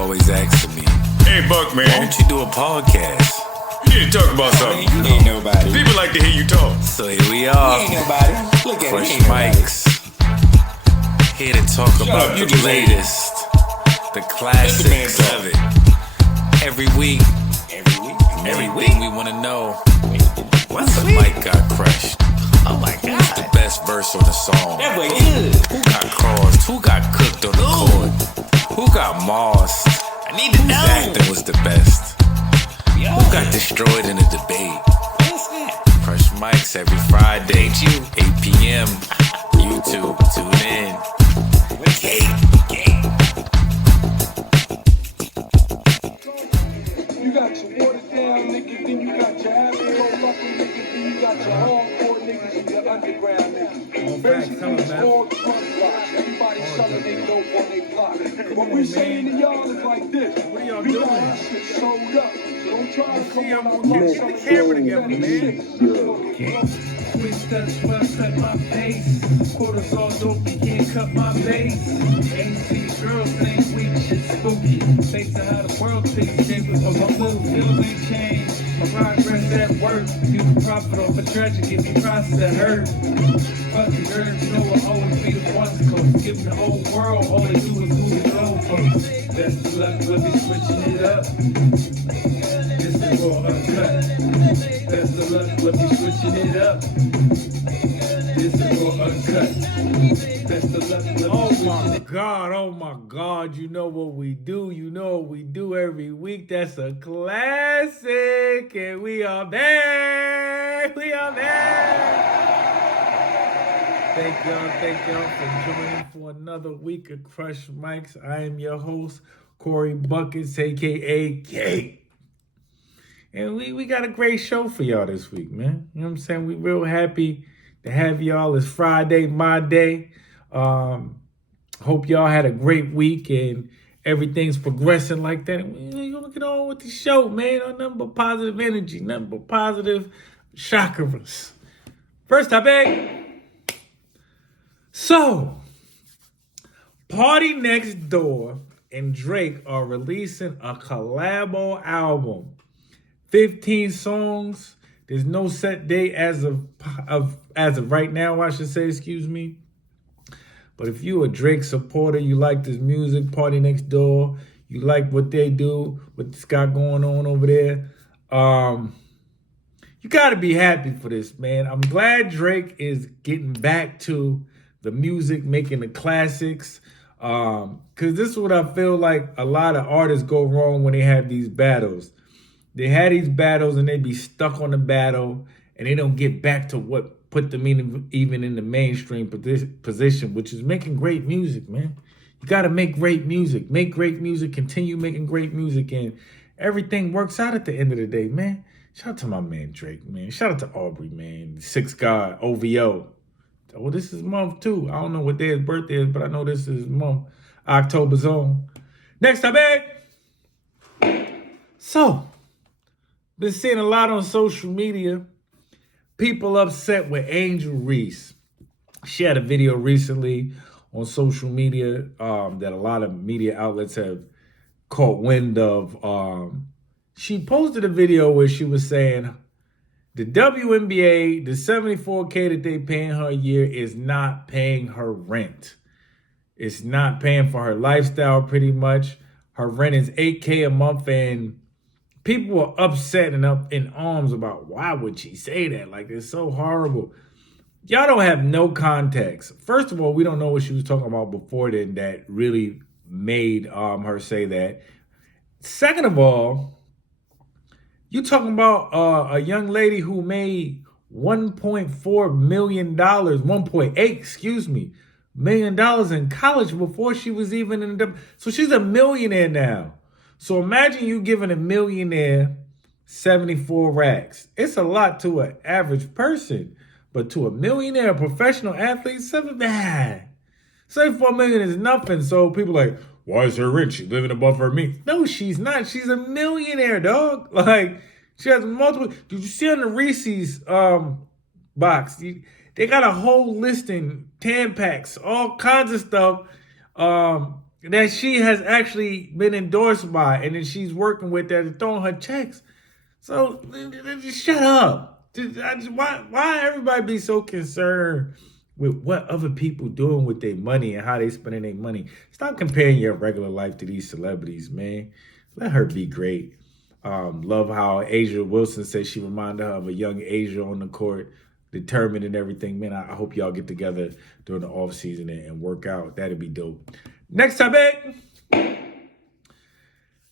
always asking me, hey, Buck, man. why don't you do a podcast? You need to talk about something. Man, you ain't nobody. People like to hear you talk. So here we are, You ain't nobody. Look at Fresh it. Mics, here to talk about you the just- latest, the man classics talk. of it. Every week, everything we want to know. What's the mic got crushed? Oh my Who's God. the best verse on the song? That way good. Who got crossed? Who got cooked on the court? Who got mossed? I need to Whose know. acting was the best? Yo, Who got destroyed in a debate? what's that? Fresh Mics every Friday, 8 p.m. YouTube, tune in. You got your watered down niggas, then you got your happy go lucky niggas, then you got your hardcore niggas and your underground niggas. Basically, it's all drug blocks. Everybody selling they dope on they block. What we saying to y'all is like this. We got this shit sold up. So don't try to come on our block selling shit. Quick steps, well, cut my face. Cortisol dope, you can't cut my base. AC girls ain't weak, shit spooky. Thanks to how the world takes shape, but my little skills ain't changed. My progress at work, you can profit off a tragedy if you process that hurt. Fucking nerves, you know I'll always be the one to coast. Give the whole world, all they do is move the goalposts. That's the luck, we'll be switching it up. This is raw uncut. That's the luck, we'll be switching it up. This is raw uncut. That's the luck, we'll be Oh my God, you know what we do. You know what we do every week. That's a classic. And we are back. We are back. Thank y'all for joining for another week of Crush Mics. I am your host, Korey Buckets, aka K. And we got a great show for y'all this week, man. You know what I'm saying? We real happy to have y'all. It's Friday, my day. Hope y'all had a great week and everything's progressing like that. And we're gonna get on with the show, man. On nothing but positive energy, nothing but positive chakras. First topic. So, PartyNextDoor and Drake are releasing a collabo album. 15 songs. There's no set date as of right now, I should say, excuse me. But if you a Drake supporter, you like this music, PartyNextDoor, you like what they do, what's got going on over there, you got to be happy for this, man. I'm glad Drake is getting back to the music, making the classics, because this is what I feel like a lot of artists go wrong when they have these battles. They had these battles and they be stuck on the battle and they don't get back to what put them even in the mainstream position, which is making great music, man. You got to make great music, continue making great music, and everything works out at the end of the day, man. Shout out to my man Drake, man. Shout out to Aubrey, man. Six God, OVO. Well, this is month too. I don't know what day his birthday is, but I know this is month. October's on. Next topic. So, been seeing a lot on social media. People upset with Angel Reese. She had a video recently on social media that a lot of media outlets have caught wind of. She posted a video where she was saying the WNBA, the $74K that they paying her a year is not paying her rent. It's not paying for her lifestyle pretty much. Her rent is $8K a month, and people were upset and up in arms about why would she say that? Like, it's so horrible. Y'all don't have no context. First of all, we don't know what she was talking about before then that really made her say that. Second of all, you talking about a young lady who made $1.4 million, $1.8 million in college before she was even in the... So she's a millionaire now. So imagine you giving a millionaire 74 racks. It's a lot to an average person, but to a millionaire, a professional athlete, 74 million is nothing. So people are like, why is her rich? She's living above her means. No, she's not. She's a millionaire, dog. Like, she has multiple. Did you see on the Reese's box? They got a whole listing, Tampons, all kinds of stuff. that she has actually been endorsed by and that she's working with that are throwing her checks. So just shut up. Why everybody be so concerned with what other people doing with their money and how they spending their money? Stop comparing your regular life to these celebrities, man. Let her be great. Love how Asia Wilson said she reminded her of a young Asia on the court, determined and everything. Man, I hope y'all get together during the off season and work out. That'd be dope. Next topic.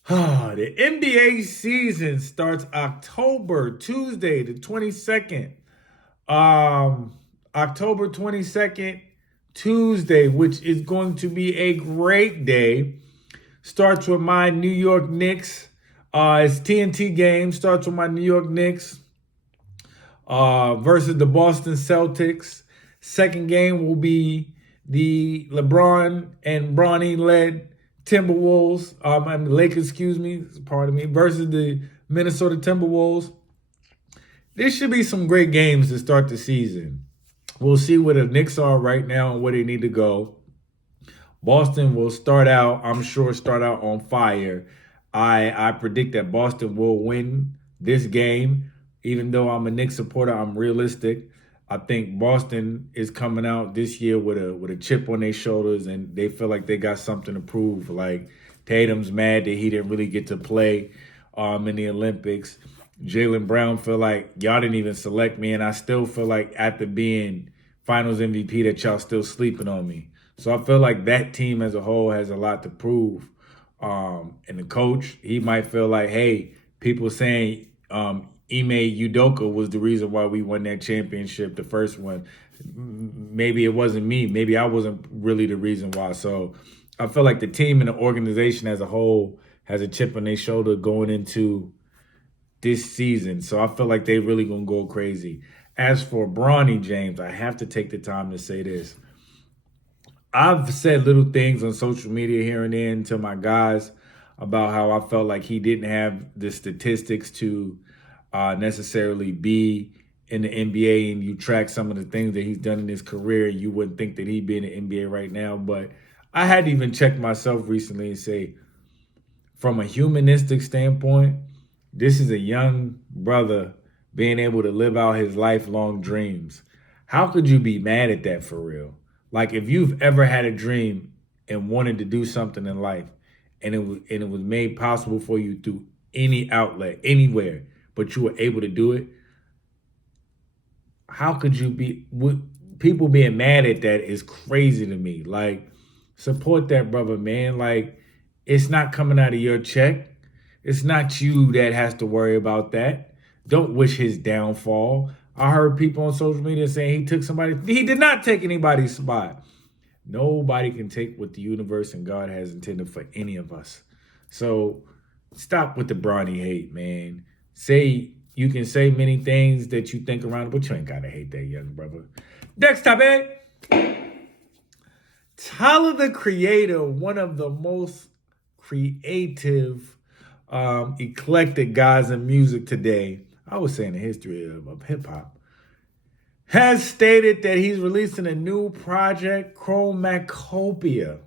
The NBA season starts Tuesday, the 22nd. October 22nd, Tuesday, which is going to be a great day. Starts with my New York Knicks. It's TNT game. Starts with my New York Knicks versus the Boston Celtics. Second game will be the LeBron and Bronny led Timberwolves, Lakers, pardon me, versus the Minnesota Timberwolves. There should be some great games to start the season. We'll see where the Knicks are right now and where they need to go. Boston will start out on fire. I predict that Boston will win this game. Even though I'm a Knicks supporter, I'm realistic. I think Boston is coming out this year with a chip on their shoulders, and they feel like they got something to prove. Like Tatum's mad that he didn't really get to play in the Olympics. Jaylen Brown feel like y'all didn't even select me, and I still feel like after being Finals MVP that y'all still sleeping on me. So I feel like that team as a whole has a lot to prove. And the coach, he might feel like, hey, people saying Ime Udoka was the reason why we won that championship, the first one. Maybe it wasn't me. Maybe I wasn't really the reason why. So I feel like the team and the organization as a whole has a chip on their shoulder going into this season. So I feel like they really going to go crazy. As for Bronny James, I have to take the time to say this. I've said little things on social media here and there to my guys about how I felt like he didn't have the statistics to necessarily be in the NBA, and you track some of the things that he's done in his career, you wouldn't think that he'd be in the NBA right now. But I had to even check myself recently and say, from a humanistic standpoint, this is a young brother being able to live out his lifelong dreams. How could you be mad at that for real? Like if you've ever had a dream and wanted to do something in life and it was made possible for you through any outlet, anywhere, but you were able to do it, how could you be, people being mad at that is crazy to me. Like, support that brother, man. Like, it's not coming out of your check. It's not you that has to worry about that. Don't wish his downfall. I heard people on social media saying he did not take anybody's spot. Nobody can take what the universe and God has intended for any of us. So stop with the Bronny hate, man. You can say many things that you think around, but you ain't gotta hate that young brother. Next topic. Tyler, the Creator, one of the most creative, eclectic guys in music today, I would say in the history of hip hop, has stated that he's releasing a new project, Chromacopia.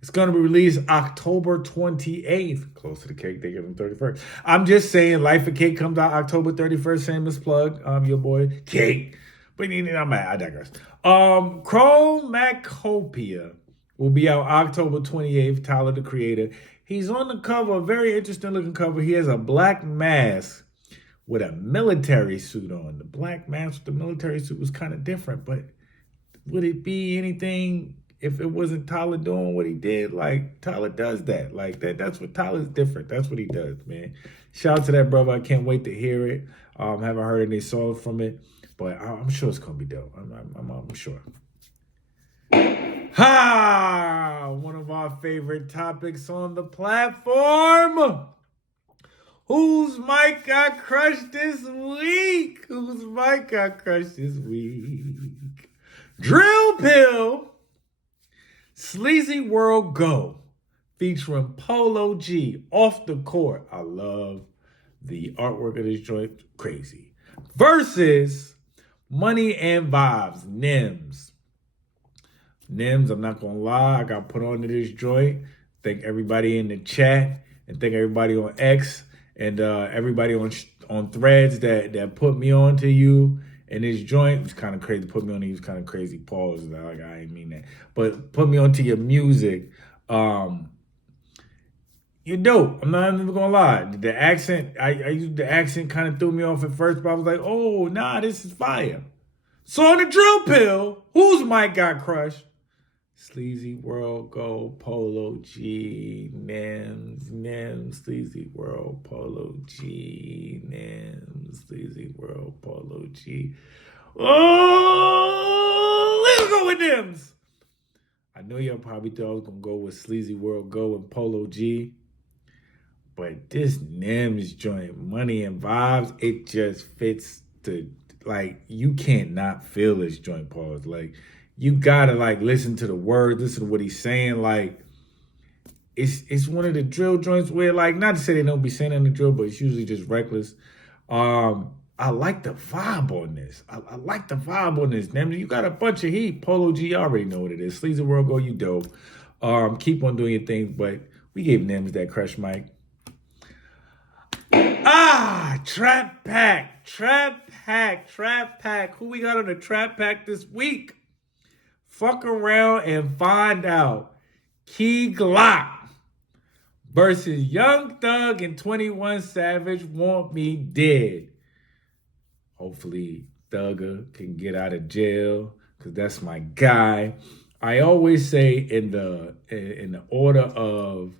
It's going to be released October 28th. Close to the cake, they give him 31st. I'm just saying, Life of Cake comes out October 31st. Shameless plug. Your boy, Cake. But I digress. Chromacopia will be out October 28th. Tyler, the Creator. He's on the cover, a very interesting looking cover. He has a black mask with a military suit on. The black mask with the military suit was kind of different, but would it be anything if it wasn't Tyler doing what he did? Like, Tyler does that. Like, that's what Tyler's different. That's what he does, man. Shout out to that brother. I can't wait to hear it. Haven't heard any song from it, but I'm sure it's going to be dope. I'm sure. One of our favorite topics on the platform. Whose mic got crushed this week? Drill Pill, Sleazy World Go, featuring Polo G, Off the Court. I love the artwork of this joint. Crazy. Versus Money and Vibes, Nemzzz. Nemzzz, I'm not gonna lie, I got put onto this joint. Thank everybody in the chat and thank everybody on X and everybody on Threads that put me on to you. And this joint was kind of crazy. Put me on, he was kind of crazy. Pause. Like, I didn't mean that. But put me onto your music. You're dope. I'm not even gonna lie. The accent, I used the accent kind of threw me off at first, but I was like, oh, nah, this is fire. So on the drill pill, whose mic got crushed? Sleazy World Go, Polo G, Nemzzz, Sleazy World, Polo G, Nemzzz, Sleazy World, Polo G. Oh, let's go with Nemzzz. I know y'all probably thought I was gonna go with Sleazy World Go and Polo G, but this Nemzzz joint, Money and Vibes, it just fits like, you can't not feel this joint, pause. Like, you gotta like listen to the words, listen to what he's saying. Like, it's one of the drill joints where, like, not to say they don't be saying on the drill, but it's usually just reckless. I like the vibe on this. I like the vibe on this. Nemzzz, you got a bunch of heat. Polo G, you already know what it is. Sleazy World Go, you dope. Keep on doing your thing, but we gave Nemzzz that crush mic. Trap Pack. Who we got on the Trap Pack this week? Fuck around and find out. Key Glock versus Young Thug and 21 Savage Want Me Dead. Hopefully Thugger can get out of jail, because that's my guy. I always say in the order of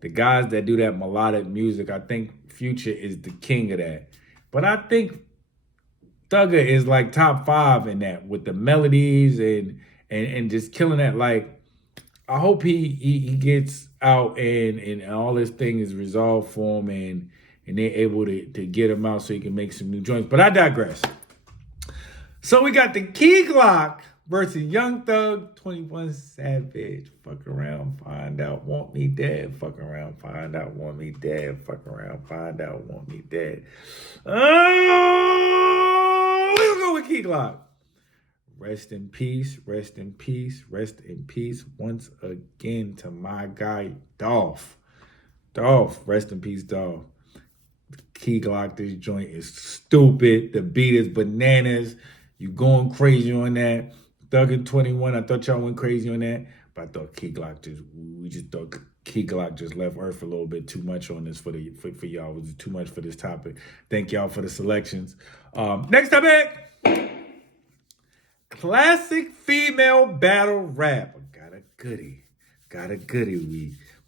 the guys that do that melodic music, I think Future is the king of that. But I think Thugger is like top 5 in that, with the melodies and just killing that. Like, I hope he gets out and all this thing is resolved for him and they're able to get him out so he can make some new joints. But I digress. So we got the Key Glock versus Young Thug, 21 Savage. Fuck around, find out, want me dead. Fuck around, find out, want me dead. Fuck around, find out, want me dead. Oh, we'll go with Key Glock. Rest in peace, rest in peace, rest in peace once again to my guy, Dolph. Dolph, rest in peace, Dolph. Key Glock, this joint is stupid. The beat is bananas. You going crazy on that. Thug and 21, I thought y'all went crazy on that. But I thought Key Glock thought Key Glock just left Earth a little bit too much on this for y'all. It was too much for this topic. Thank y'all for the selections. Next topic. Classic female battle rap. Got a goodie.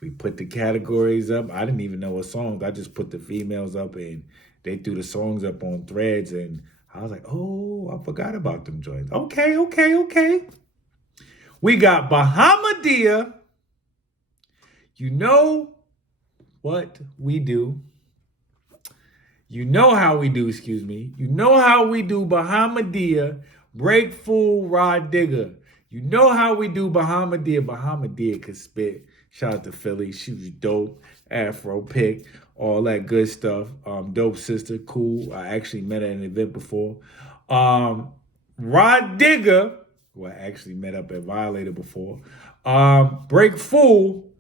We put the categories up. I didn't even know what songs. I just put the females up and they threw the songs up on Threads and I was like, oh, I forgot about them joints. Okay. We got Bahamadia. You know what we do. You know how we do, excuse me. You know how we do Bahamadia. Break Fool, Rod Digga. You know how we do Bahamadia. Bahamadia could spit. Shout out to Philly. She was dope. Afro pick. All that good stuff. Dope sister. Cool. I actually met her at an event before. Rod Digga, who I actually met up at Violator before. Break Fool.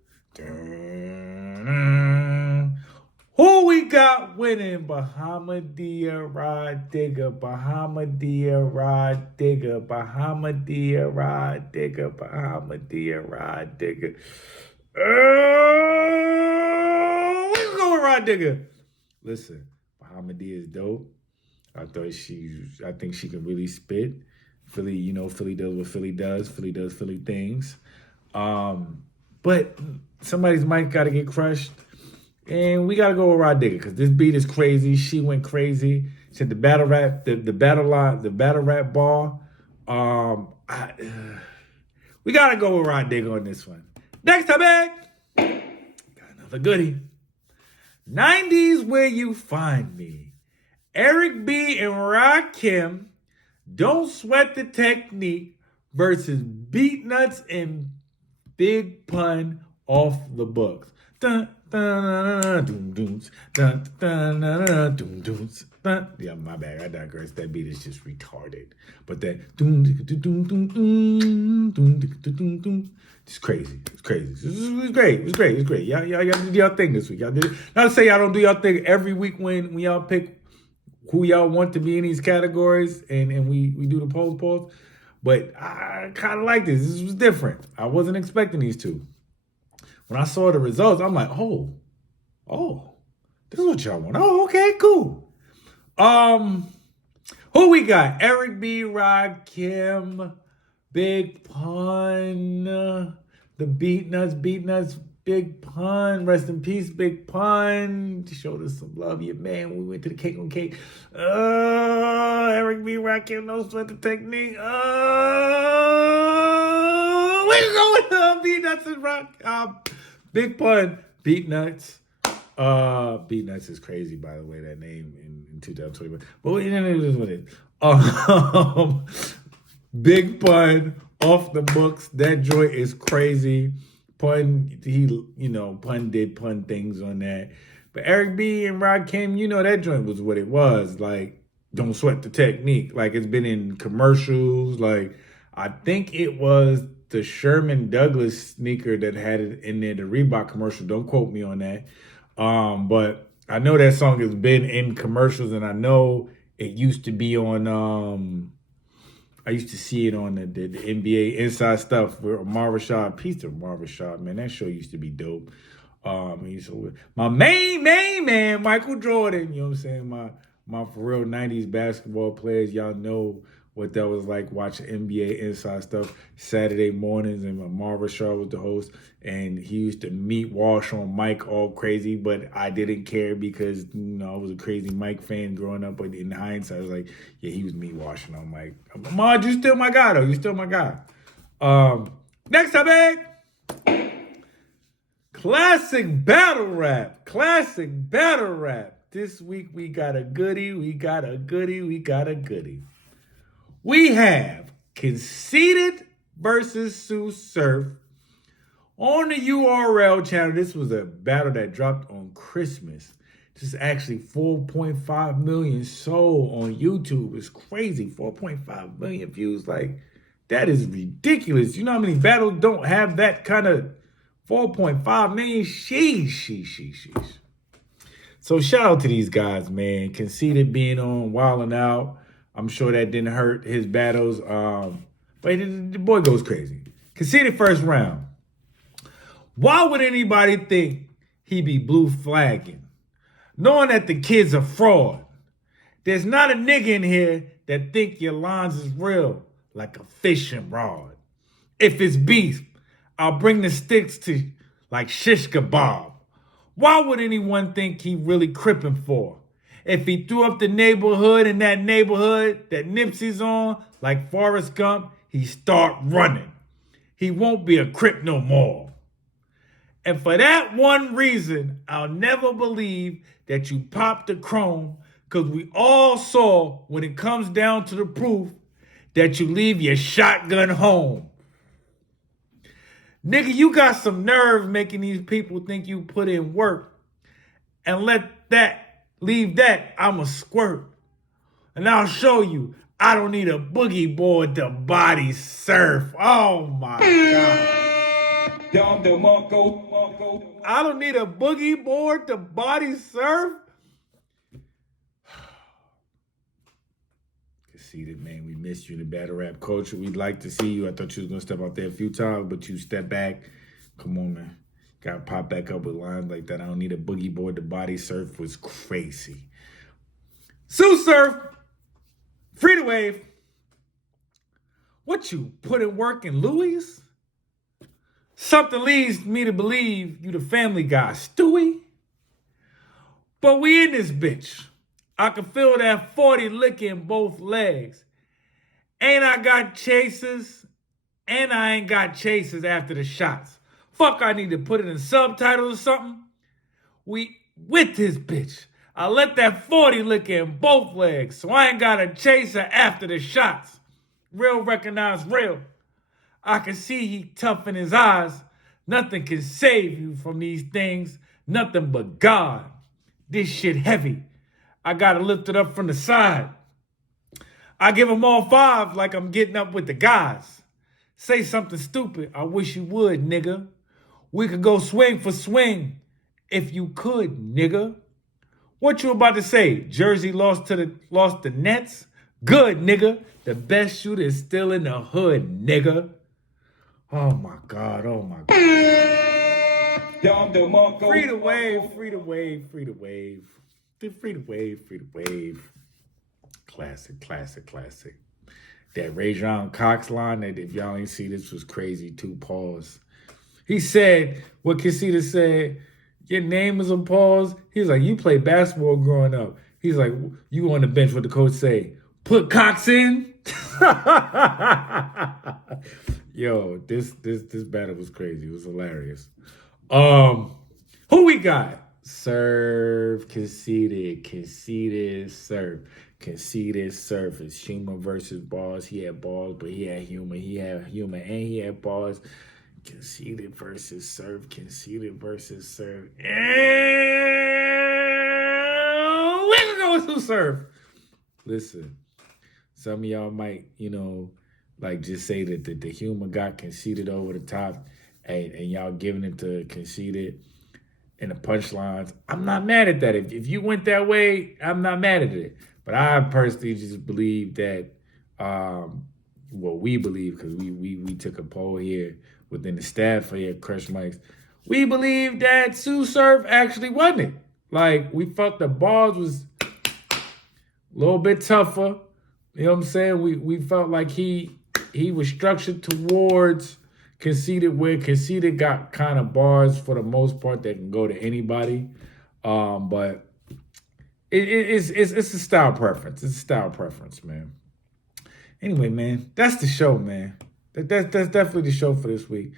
Who we got winning? Bahamadia, Rod Digga, Bahamadia, Rod Digga, Bahamadia, Rod Digga, Bahamadia, Rod Digga. Let's go with Rod Digga. Listen, Bahamadia is dope. I think she can really spit. Philly, Philly does what Philly does. Philly does Philly things. But somebody's mic got to get crushed. And we gotta go with Rod Digga because this beat is crazy. She went crazy. Said the battle rap, the battle rap bar. We gotta go with Rod Digga on this one. Next topic. Got another goodie. 90s Where You Find Me. Eric B and Rakim, Don't Sweat the Technique versus Beatnuts and Big Pun, off the books. Dun, dun, dun, dun, doom, dooms. Dun, dun, dun, dun, doom, dooms. Dun. Yeah, my bad. I digress. That beat is just retarded. But that doom, doom, doom, doom, doom, doom, doom, doom. It's crazy. It's crazy. It was great. It was great. It was great. Y'all did y'all thing this week. Y'all did it. Not to say y'all don't do y'all thing every week when y'all pick who y'all want to be in these categories and we do the polls. But I kind of like this. This was different. I wasn't expecting these two. When I saw the results, I'm like, oh, this is what y'all want. Oh, okay, cool. Who we got? Eric B, Rakim, Big Pun, the Beatnuts, Big Pun. Rest in peace, Big Pun. Showed us some love, yeah, man. We went to the Cake on Cake. Eric B, Rakim, no sweat the technique. We're going to Beatnuts and Rock. Big Pun, Beatnuts. Beatnuts is crazy, by the way, that name in 2021. But it is what it is. Big Pun, off the books. That joint is crazy. Pun, Pun did Pun things on that. But Eric B and Rakim, that joint was what it was. Like, don't sweat the technique. Like, it's been in commercials. Like, I think it was the Sherman Douglas sneaker that had it in there, the Reebok commercial. Don't quote me on that. But I know that song has been in commercials, and I know it used to be on, I used to see it on the NBA Inside Stuff where Omar Rashad, peace to Omar Rashad, man. That show used to be dope. My main man, Michael Jordan, you know what I'm saying? My for real 90s basketball players, y'all know what that was like watching NBA Inside Stuff Saturday mornings, and Omar Rashad was the host, and he used to meet Walsh on mic all crazy, but I didn't care because, I was a crazy Mike fan growing up, but in hindsight, I was like, yeah, he was meet washing on mic. Omar, you still my guy, though. You still my guy. Next topic. Classic battle rap. This week we got a goodie. We have Conceited versus Sue Surf on the URL channel. This was a battle that dropped on Christmas. This is actually 4.5 million sold on YouTube. It's crazy. 4.5 million views. Like, that is ridiculous. You know how many battles don't have that kind of 4.5 million? Sheesh. So shout out to these guys, man. Conceited being on Wildin' Out. I'm sure that didn't hurt his battles. But the boy goes crazy. Conceited first round. Why would anybody think he be blue flagging? Knowing that the kid's a fraud. There's not a nigga in here that think your lines is real like a fishing rod. If it's beef, I'll bring the sticks to like shish kebab. Why would anyone think he really crippin' for? If he threw up the neighborhood in that neighborhood that Nemzzz on, like Forrest Gump, he start running. He won't be a crip no more. And for that one reason, I'll never believe that you popped the chrome, because we all saw when it comes down to the proof that you leave your shotgun home. Nigga, you got some nerve making these people think you put in work, and leave that, I'm a squirt. And I'll show you, I don't need a boogie board to body surf. Oh my God. I don't need a boogie board to body surf? Conceited, man, we missed you in the battle rap culture. We'd like to see you. I thought you was going to step out there a few times, but you stepped back. Come on, man. Got to pop back up with lines like that. I don't need a boogie board to body surf was crazy. Sue Surf, free to wave. What you put in work in Louis? Something leads me to believe you the family guy, Stewie. But we in this bitch. I can feel that 40 licking both legs. Ain't I got chasers? And I ain't got chasers after the shots. Fuck, I need to put it in subtitles or something. We with this bitch. I let that 40 lick in both legs, so I ain't got a chaser after the shots. Real recognize real. I can see he tough in his eyes, Nothing can save you from these things. Nothing but God. This shit heavy. I gotta lift it up from the side. I give them all 5 like I'm getting up with the guys. Say something stupid. I wish you would, nigga. We could go swing for swing if you could, nigga. What you about to say? Jersey lost the Nets? Good, nigga. The best shooter is still in the hood, nigga. Oh my God, oh my God. Free the wave, free the wave, free the wave. Free the wave, free the wave. Classic, classic, classic. That Rajon Cox line that if y'all ain't see this was crazy, 2 pause. He said, what Conceited said, your name is a pause. He was like, you played basketball growing up. He's like, you on the bench, what the coach say? Put Cox in? Yo, this battle was crazy. It was hilarious. Who we got? Serve, Conceited, Serve. Conceited, Serve. It's humor versus bars. He had bars, but he had humor. He had humor and he had bars. Conceited versus Serve. Conceited versus Serve. And we're gonna go with who Serve. Listen, some of y'all might, like just say that the humor got Conceited over the top and y'all giving it to Conceited and the punchlines. I'm not mad at that. If you went that way, I'm not mad at it. But I personally just believe that, we believe, because we took a poll here within the staff here at Crush Mics, we believe that Sue Surf actually won it. Like, we felt the bars was a little bit tougher. You know what I'm saying? We felt like he was structured towards Conceited, where Conceited got kind of bars for the most part that can go to anybody. But it's a style preference. It's a style preference, man. Anyway, man, that's the show, man. That's definitely the show for this week.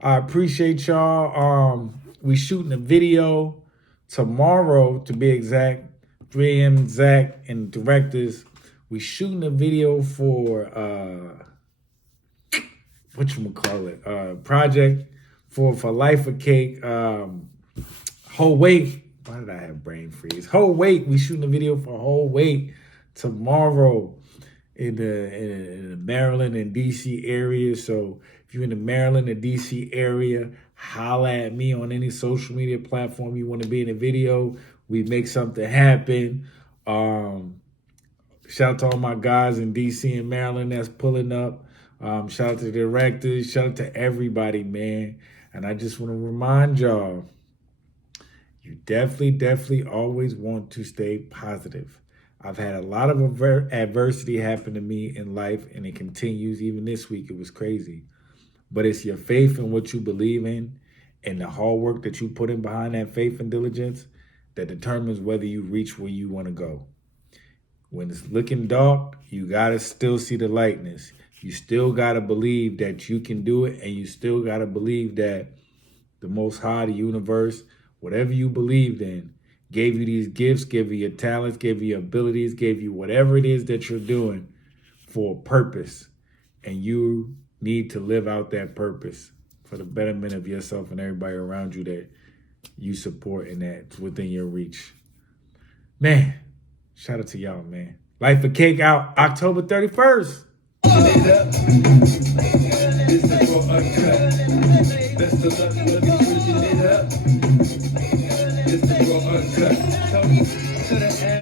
I appreciate y'all. We shooting a video tomorrow, to be exact. 3 a.m. Zach and directors. We shooting a video for project for Life of Cake. Whole Weight. Why did I have brain freeze? Whole Weight. We shooting a video for Whole Weight tomorrow in the Maryland and DC area. So if you're in the Maryland and DC area, holla at me on any social media platform you want to be in a video. We make something happen. Shout out to all my guys in DC and Maryland that's pulling up. Shout out to the directors. Shout out to everybody, man. And I just want to remind y'all, you definitely always want to stay positive. I've had a lot of adversity happen to me in life, and it continues. Even this week, it was crazy. But it's your faith in what you believe in and the hard work that you put in behind that faith and diligence that determines whether you reach where you want to go. When it's looking dark, you got to still see the lightness. You still got to believe that you can do it, and you still got to believe that the Most High, the universe, whatever you believed in, gave you these gifts, gave you your talents, gave you your abilities, gave you whatever it is that you're doing for a purpose. And you need to live out that purpose for the betterment of yourself and everybody around you that you support and that's within your reach. Man, shout out to y'all, man. Life of Cake out October 31st. This is for uncut. Best of luck.